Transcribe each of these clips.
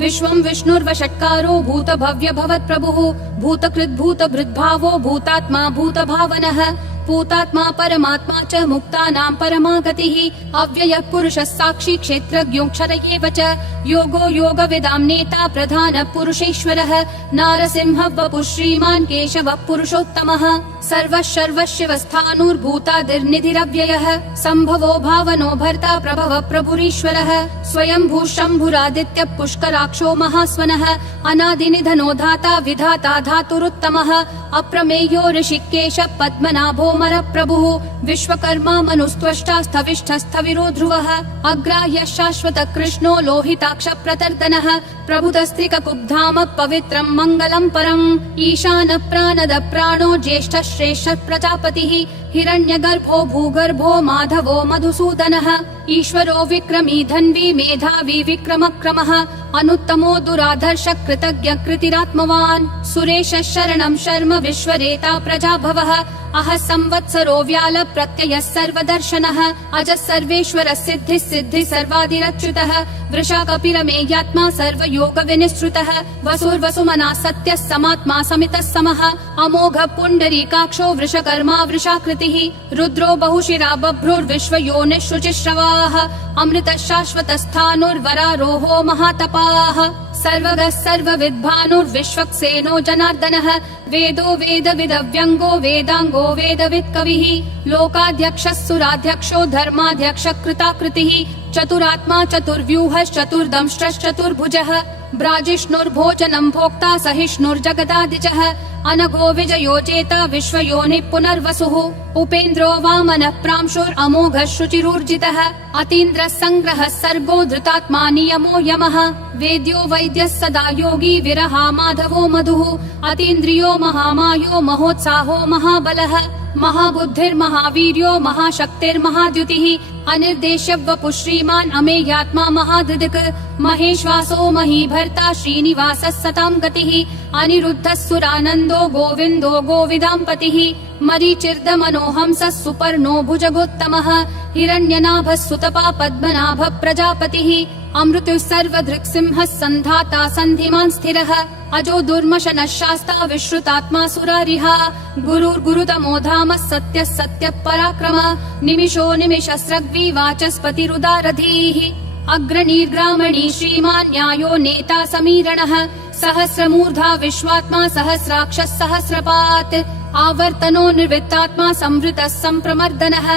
विश्वं विष्णुर्वषट्कारो भूतभव्य भवत्प्रभुः भूतकृद्भूतभृद्भावो भूतात्मा भूतभावनः भूतात्मा परमात्मा च मुक्तानां परमा गतिः अव्ययः पुरुषः साक्षी क्षेत्रज्ञोऽक्षर एव च योगो योगविदां नेता प्रधानः पुरुषेश्वरः नारसिंहः वपुः श्रीमान् केशवः पुरुषोत्तमः सर्वः सर्वशिवस्थाणुर्भूतादिर्निधिरव्ययः सम्भवो भावनो भर्ता प्रभवः प्रभुरीश्वरः स्वयंभू शम्भुरादित्यः पुष्कराक्षो महास्वनः अनादिनिधनो धाता विधाता धातुरुत्तमः अप्रमेयो ऋषिकेश पद्मनाभो प्रभुः विश्वकर्मा मनुस्त्वष्टा स्थविष्ठस्थविरो ध्रुवः अग्राह्य शाश्वत कृष्णो लोहिताक्ष प्रतर्दनः प्रभुतस्त्रिककुब्धाम पवित्रं मङ्गलं परम् ईशान प्राणद प्राणो ज्येष्ठ श्रेष्ठ प्रजापतिः हिरण्यगर्भो भूगर्भो माधवो मधुसूदनः ईश्वरो विक्रमी धन्वी मेधावी विक्रमक्रमः अनुत्तमो दुराधर्ष कृतज्ञ कृतिरात्मवान् सुरेश शरणं शर्म विश्वरेता प्रजाभवः अह संवत्सरो व्याल प्रत्ययः सर्वदर्शनः अज सर्वेश्वर सिद्धिः सिद्धि सर्वादिरच्युतः वृषा कपिलमेयात्मा सर्वयोग विनिश्रुतः वसुर्वसुमना सत्यः समात्मा समितः समः अमोघ पुण्डरीकाक्षो वृषकर्मा वृषाकृतिः रुद्रो बहुशिरा बभ्रुर्विश्वयोनिः शुचिश्रवाः अमृतः शाश्वतस्थाणुर्वरारोहो महातपाः सर्वगः सर्वविद्भानुर्विश्वक्सेनो जनार्दनः वेदो वेदविदव्यङ्गो वेदाङ्गो वेदवित् कविः लोकाध्यक्षः सुराध्यक्षो धर्माध्यक्ष कृताकृतिः चतुरात्मा चतुर्व्यूहश्चतुर्दंष्ट्रश्चतुर्भुजः ब्राजिष्णुर्भोजनं भोक्ता सहिष्णुर्जगदादिजः अनघो विजयो जेता विश्वयोनिः पुनर्वसुः उपेन्द्रो वामनः प्रांशुरमोघः शुचिरूर्जितः अतीन्द्रः सङ्ग्रहः सर्गो धृतात्मा नियमो यमः वेद्यो वैद्यः सदा योगी विरहा माधवो मधुः अतीन्द्रियो महामायो महोत्साहो महाबलः महाबुद्धिर्महावीर्यो महाशक्तिर्महाद्युतिः अनिर्देश्य वपुः श्रीमान् अमेयात्मा महाधृदिक् महेश्वासो महीभर्ता श्रीनिवासः सतां गतिः अनिरुद्धः सुरानन्दो गोविन्दो गोविदाम्पतिः मरीचिर्दमनोहंसः सुपर्णो भुजगोत्तमः हिरण्यनाभः सुतपा पद्मनाभः प्रजापतिः अमृतुः सर्वधृक्सिंहः सन्धाता सन्धिमान् स्थिरः अजो दुर्मशनः शास्ता विश्रुतात्मा सुरारिः गुरुर्गुरुतमो धामः सत्यः सत्यः पराक्रमः निमिषो निमिषस्रग्वी वाचस्पतिरुदारधीः अग्रणीर्ग्रामणी श्रीमान् न्यायो नेता समीरणः सहस्रमूर्धा विश्वात्मा सहस्राक्षः सहस्रपात् आवर्तनो निर्वृत्तात्मा संवृतः सम्प्रमर्दनः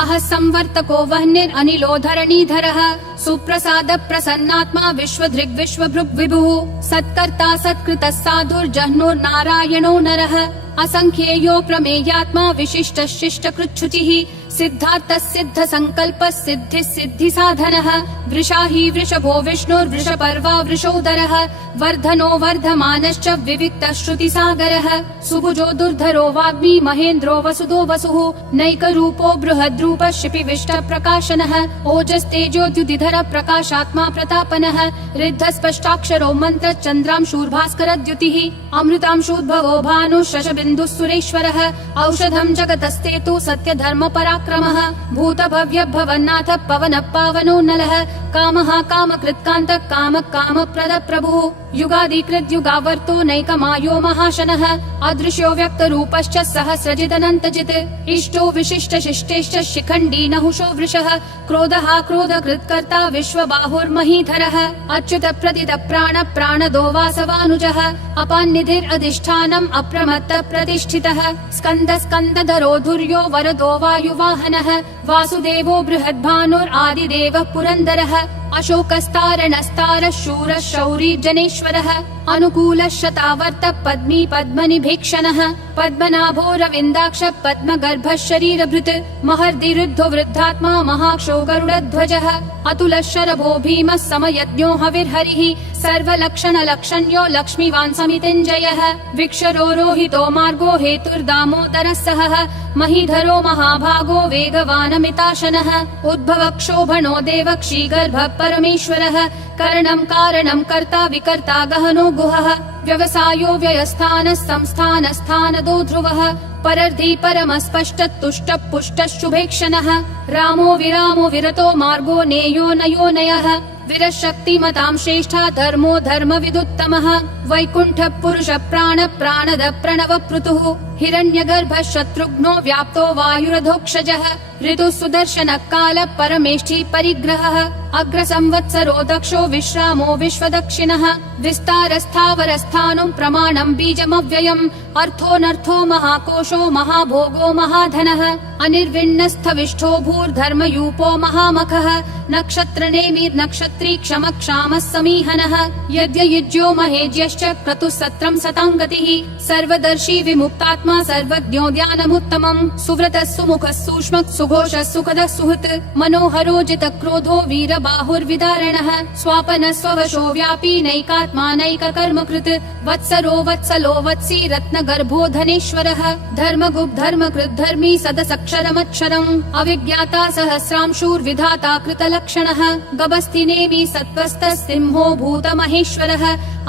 अह संवर्तको वह्निरनिलो धरणीधरः सुप्रसाद प्रसन्नात्मा विश्वधृग् विश्वभृग् विभुः सत्कर्ता सत्कृतः साधुर्जह्नुर्नारायणो नरः असंख्येयो प्रमेयात्मा विशिष्ट शिष्ट कृच्छुचिः सिद्धार्थः सिद्ध संकल्पः सिद्धिः सिद्धि साधनः वृषाही वृषभो विष्णुर्वृषपर्वा वृषोदरः वर्धनो वर्धमानश्च विविक्तः श्रुतिसागरः सुभुजो दुर्धरो वाग्मी महेन्द्रो वसुदो वसुः नैकरूपो बृहद्रूपः शिपिविष्ट प्रकाशनः ओजस्तेजोद्युतिधर प्रकाशात्मा प्रतापनः ऋद्धस्पष्टाक्षरो मन्त्र चन्द्रांशूर्भास्करद्युतिः अमृतांशूद्भवो भानुः शशबिन्दुः सुरेश्वरः औषधं जगतस्तेतु सत्यधर्म पराक्रमः भूतभव्य भवन्नाथ पवनः पावनो नलः कामः कामकृत्कान्तः कामः कामप्रद प्रभुः युगादिकृत् युगावर्तो नैकमायो महाशनः अदृश्यो व्यक्तरूपश्च सहस्रजिदनन्तजित् इष्टो विशिष्ट शिष्टेश्च शिखण्डी नहुषो वृषः क्रोधः क्रोधकृत्कर्ता विश्वबाहुर्महीधरः अच्युत प्रदित प्राण प्राणदो वासवानुजः अपान्निधिरधिष्ठानम् अप्रमत्त प्रतिष्ठितः स्कन्द स्कन्दधरो धुर्यो वरदो वायुवाहनः वासुदेवो बृहद्भानुरादिदेवः पुरन्दरः अशोकस्तारणस्तारः शूरः शौरी जनेश्वरः अनुकूलः शतावर्त पद्मी पद्मनिभीक्षणः पद्मनाभो रविन्दाक्ष पद्मगर्भः शरीरभृत् महर्दिरुद्धो वृद्धात्मा महाक्षो गरुडध्वजः अतुलः शरभो भीमः समयज्ञो हविर्हरिः सर्वलक्षणलक्षण्यो लक्ष्मीवान् समितिञ्जयः विक्षरो रोहितो मार्गो हेतुर्दामोदरः सहः महीधरो महाभागो वेगवानमिताशनः उद्भव क्षोभणो देवक्षीगर्भः परमेश्वरः करणं कारणं कर्ता विकर्ता गहनो गुहः व्यवसायो व्ययस्थानः संस्थानस्थानदो ध्रुवः परर्धि परमस्पष्टतुष्ट पुष्ट शुभेक्षणः रामो विरामो विरतो मार्गो नेयो नयो नयः विरशक्तिमतां श्रेष्ठा धर्मो धर्म विदुत्तमः वैकुण्ठ पुरुष प्राण प्राणद प्रणव पृथुः हिरण्यगर्भ शत्रुघ्नो व्याप्तो वायुरधोक्षजः ऋतु सुदर्शन काल परमेष्ठी परिग्रहः अग्र संवत्सरो दक्षो विश्रामो विश्वदक्षिणः विस्तारस्थावरस्थानं प्रमाणं बीजमव्ययम् अर्थोऽनर्थो महाकोशो महाभोगो महाधनः अनिर्विण्णस्थविष्ठो भूर्धर्मयूपो महामखः नक्षत्रनेमिर्नक्षत्री क्षमक्षामः समीहनः यद्ययुज्यो महेज्यश्च क्रतुः सत्रं सताङ्गतिः सर्वदर्शी विमुक्तात्मा सर्वज्ञो ज्ञानमुत्तमम् सुव्रतः सुमुखः सूक्ष्मः सुघोषः सुखदः सुहृत् मनोहरो जितक्रोधो वीरबाहुर्विदारणः स्वापनः स्ववशो व्यापी नैकात्मा नैककर्मकृत् वत्सरो वत्सलो वत्सी रत्नगर्भो धनेश्वरः धर्मगुप् धर्मकृत् धर्मी सदसक्षरमक्षरम् अविज्ञाता सहस्रांशूर्विधाता कृतलक्षणः गभस्तिनेमि सत्त्वस्तः सिंहो भूतमहेश्वरः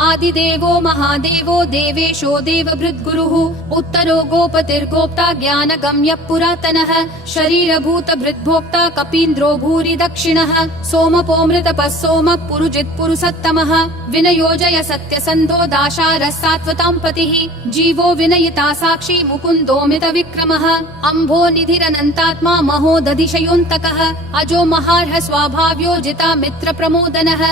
आदिदेवो महादेवो देवेशो देवभृद्गुरुः उत्तरो गोपतिर्गोप्ता ज्ञानगम्यः पुरातनः शरीरभूतभृद्भोक्ता कपीन्द्रो भूरि दक्षिणः सोमपोऽमृतपः सोमः पुरुजित् पुरुषोत्तमः विनयोजय सत्यसन्धो दाशारः सात्वतां पतिः जीवो विनयिता साक्षी मुकुन्दोमित विक्रमः अम्भो निधिरनन्तात्मा महोदधिशयोऽन्तकः अजो महार्ह स्वाभाव्यो जिता मित्र प्रमोदनः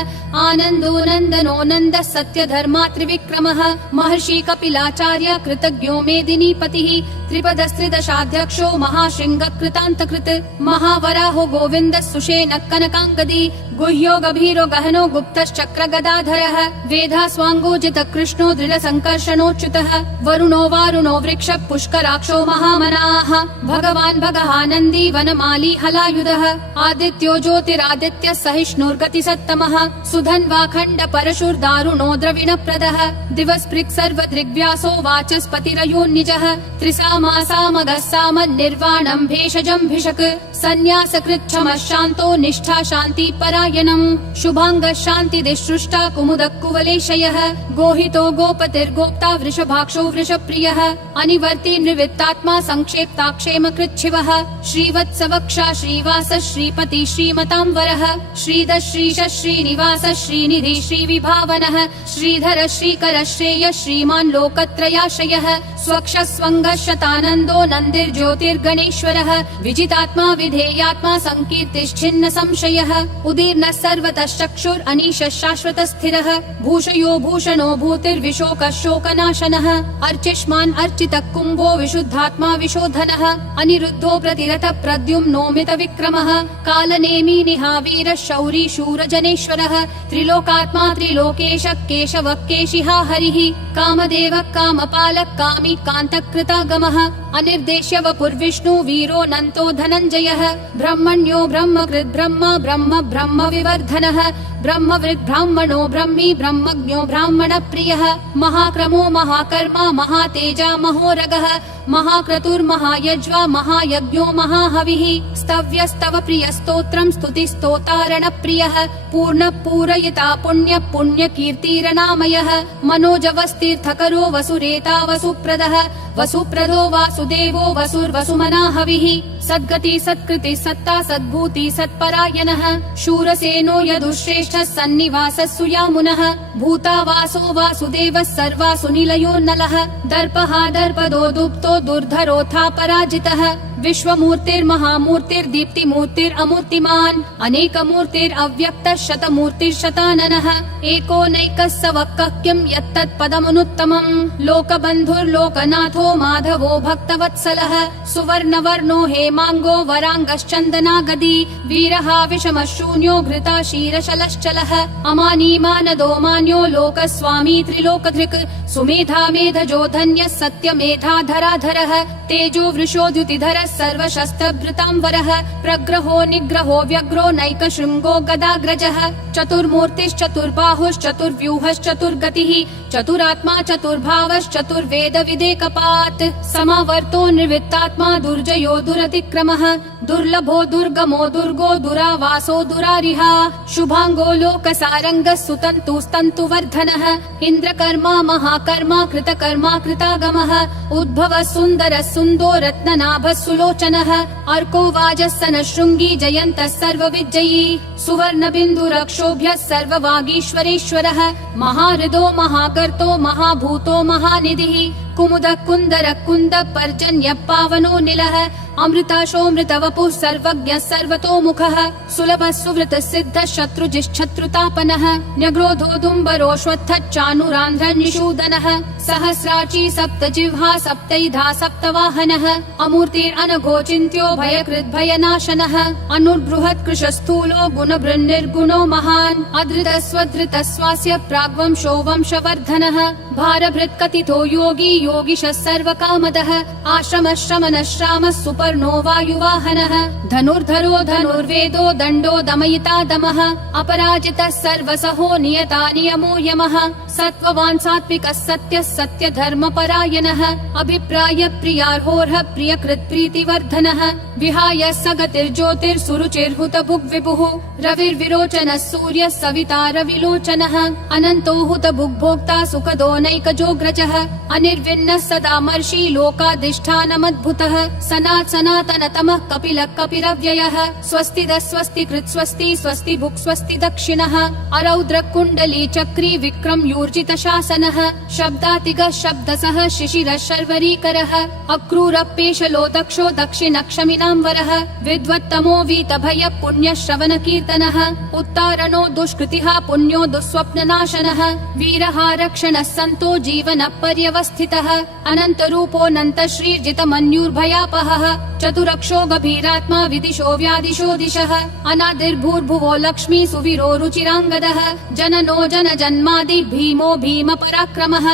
आनन्दो नन्दनो नन्दः सत्यधर्मा त्रिविक्रमः महर्षि कपिलाचार्य कृतज्ञो मेदिनीपतिः त्रिपदस्त्रिदशाध्यक्षो महाशृङ्ग कृतान्तकृत् महावराहो गोविन्दः सुषेण कनकाङ्गदी गुह्यो गभीरो गहनो गुप्तश्चक्र गदाधरः वेधास्वाङ्गोजित कृष्णो दृढ संकर्षणोच्युतः वरुणो वारुणो वृक्ष पुष्कराक्षो महामनाः भगवान् भगहानन्दी वनमाली हलायुधः आदित्यो ज्योतिरादित्य सहिष्णुर्गति सत्तमः सुधन्वाखण्ड परशुर्दारुणो द्रविणप्रदः दिवस्पृक् सर्वदृग्व्यासो वाचस्पतिरयोन्निजः त्रिसामासामगः सामन्निर्वाणं भेषजं भिषक् सन्न्यासकृच्छमः शान्तो निष्ठा शान्ति परायणम् शुभाङ्गः शान्तिदिसृष्टा कुमुदः कुवलेशयः गोहितो गोपतिर्गोप्ता वृषभाक्षो वृषप्रियः अनिवर्ति निवृत्तात्मा संक्षेप्ता क्षेमकृच्छिवः श्रीवत्सवक्षा श्रीवास श्रीपति श्रीमतांवरः श्रीधर श्रीश श्रीनिवास श्रीनिधि श्रीविभावनः श्रीधर श्रीकर श्रेय श्रीमान् लोकत्रयाश्रयः स्वक्ष स्वङ्गः शतानन्दो नन्दिर्ज्योतिर्गणेश्वरः विजितात्मा विधेयात्मा संकीर्तिश्छिन्न संशयः उदीर्णः सर्वतः चक्षुर् अनीशः शाश्वतः स्थिरः भूषयो भूषणो भूतिर्विशोकः शोकनाशनः अर्चिष्मान् अर्चितः कुम्भो विशुद्धात्मा विशोधनः अनिरुद्धो प्रतिरथ प्रद्युम्नोमित विक्रमः कालनेमी निहावीरः शौरी शूरजनेश्वरः त्रिलोकात्मा त्रिलोकेश केशवः केशिहा हरिः कामदेवः कामपालः कामी कान्तकृतागमः अनिर्देश्य वपुर्विष्णु वीरो नन्तो धनञ्जयः ब्रह्मण्यो ब्रह्मकृद् ब्रह्म ब्रह्म ब्रह्म विवर्धनः ब्रह्मवृद् ब्राह्मणो ब्रह्मी ब्रह्मज्ञो ब्राह्मण प्रियः महाक्रमो महाकर्मा महातेजा महोरगः महाक्रतुर्महायज्वा महायज्ञो महाहविः स्तव्यस्तव प्रियस्तोत्रम् स्तुतिस्तोतारण प्रियः पूर्ण पूरयिता पुण्य पुण्य कीर्तिरनामयः मनोजवस्तीर्थकरो वसुरेता वसुप्रदः वसुप्रदो वासुदेवो वसुर्वसुमना हविः सद्गति सत्कृति सत्ता सद्भूति सत्परायणः शूरसेनो यदुश्रेष्ठः सन्निवासः सुयामुनः भूतावासो वासुदेवः सर्वासु निलयो नलः दर्पः दर्पदो दुप्तो दुर्धरोऽथा पराजितः विश्वमूर्तिर्महामूर्तिर्दीप्तिमूर्तिरमूर्तिमान् अनेकमूर्तिरव्यक्तः शतमूर्तिर्शताननः एको नैकः स वक्कः किं यत्तत्पदमनुत्तमम् लोकबन्धुर्लोकनाथो माधवो भक्तवत्सलः सुवर्णवर्णो हेमाङ्गो वराङ्गश्चन्दनागदी वीरः विषमः शून्यो घृता क्षीरशलश्चलः अमानी मानदो मान्यो लोकस्वामी त्रिलोकधृक् सुमेधा मेधजो धन्यः सत्यमेधाधराधरः तेजो वृषोद्युतिधरः सर्वशस्त्रभृतांवरः प्रग्रहो निग्रहो व्यग्रो नैकशृङ्गो गदाग्रजः चतुर्मूर्तिश्चतुर्बाहुश्चतुर्व्यूहश्चतुर्गतिः चतुरात्मा चतुर्भावश्चतुर्वेद विदेकपात् समावर्तो निर्वृत्तात्मा दुर्जयो दुरतिक्रमः विक्रमः दुर्लभो दुर्गमो दुर्गो दुरावासो दुरारिहा शुभांगो लोकसारंगः सुतन्तुस्तन्तुवर्धनः इन्द्रकर्मा महाकर्मा कृतकर्मा कृतागमः उद्भवः सुन्दरः सुन्दो रत्ननाभः सुलोचनः अर्को वाजस्सनः शृङ्गी जयन्तः सर्वविजयी सुवर्णबिन्दुरक्षोभ्यः सर्ववागीश्वरेश्वरः महाहृदो महाकर्तो महाभूतो महानिधिः कुमुदः कुन्दरः कुन्दः पर्जन्यः पावनो निलः अमृताशोऽमृतवपुः सर्वज्ञः सर्वतोमुखः सुलभः सुवृतः सिद्धः शत्रुजिश्शत्रुतापनः न्यग्रोधोदुम्बरोऽश्वत्थः चाणूरान्ध्रः निषूदनः सहस्राची सप्तजिह्वा सप्तैधा सप्तवाहनः अमूर्तिरनघोचिन्त्यो भयकृद्भयनाशनः अनुर्बृहत् कृशस्थूलो गुणभृन्निर्गुणो महान् अधृतः स्वधृतः स्वास्य प्राग्वंशो वंशवर्धनः भारभृत्कथितो योगी योगिशः सर्वकामदः आश्रमः श्रमणः श्रामः सुपर्णो वायुवाहनः धनुर्धरो धनुर्वेदो दण्डो दमयिता दमः अपराजितः सर्वसहो नियता नियमो यमः सत्त्ववान् सात्विकः सत्यः सत्यधर्मपरायणः अभिप्राय प्रियार्होर्ह प्रियकृत् प्रीतिवर्धनः विहाय सगतिर्ज्योतिर्सुरुचिर्हुतभुग्विभुः रविर्विरोचनः सूर्यः सविता रविलोचनः अनन्तो हुतभुग्भोक्ता सुखदो नैकजोग्रजः अनिर्विण्णः सदामर्षि लोकाधिष्ठानमद्भुतः सनातनतमः कपिलः कपिरव्ययः स्वस्तिदः स्वस्तिकृत् स्वस्ति स्वस्ति भुक् स्वस्ति दक्षिणः अरौद्र कुण्डली चक्री विक्रम यूर्जित शासनः शब्दातिगः शब्दसः शिशिरः शर्वरीकरः अक्रूरपेशलो दक्षो दक्षिणक्षमिनाम्बरः विद्वत्तमो वीतभय पुण्यः श्रवण कीर्तनः उत्तारणो दुष्कृतिः पुण्यो दुःस्वप्ननाशनः वीरः रक्षणः सन्तो जीवन पर्यवस्थितः अनन्तरूपोऽनन्त श्रीर्जितमन्युर्भयापहः चतुरक्षो गभीरात्मा विदिशो व्यादिशो दिशः अनादिर्भूर्भुवो लक्ष्मी सुवीरो रुचिराङ्गदः जननो जनजन्मादि भीमो भीम पराक्रमः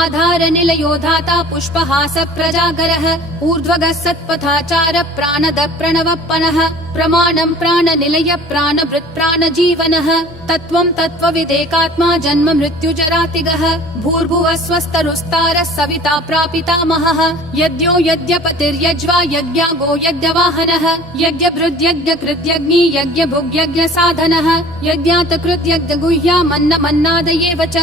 आधार निलयो धाता पुष्पहास प्रजागरः ऊर्ध्वगः सत्पथाचार प्राणद प्रणवप्पनः प्रमाणं प्राणनिलय प्राणभृत् प्राणजीवनः तत्त्वं तत्त्वविदेकात्मा जन्म मृत्युजरातिगः भूर्भुवः स्वस्तरुस्तारः सविता प्रापितामहः यज्ञो यज्ञपतिर्यज्वा यज्ञागो यज्ञवाहनः यज्ञभृद्यज्ञकृत्यग्नि यज्ञभुग्यज्ञसाधनः यज्ञातकृत्यज्ञगुह्यामन्नमन्नादयेव च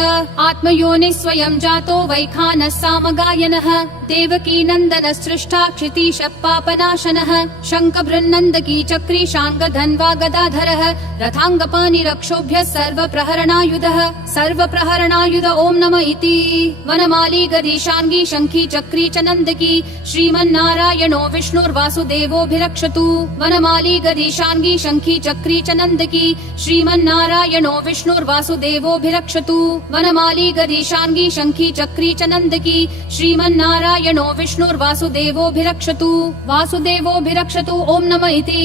आत्मयोनिः स्वयं जातो वैखानः सामगायनः देवकी नन्दनः सृष्टा क्षितीशः पापनाशनः शङ्खबृन्नन्दकी चक्री शाङ्गधन्वा गदाधरः रथाङ्गपाणिरक्षोभ्यः सर्वप्रहरणायुधः सर्वप्रहरणायुध ॐ नमः इति वनमाली गदीशाङ्गी शङ्खी चक्री च नन्दकी श्रीमन्नारायणो विष्णुर्वासुदेवोऽभिरक्षतु वनमाली गदीशाङ्गी शङ्खी चक्री च नन्दकी श्रीमन्नारायणो विष्णुर्वासुदेवोऽभिरक्षतु वनमाली गदीशाङ्गी शङ्खी चक्री च नन्दकी श्रीमन्नारायणो विष्णुर्वासुदेवोऽभिरक्षतु वासुदेवोऽभिरक्षतु ॐ नमः इति।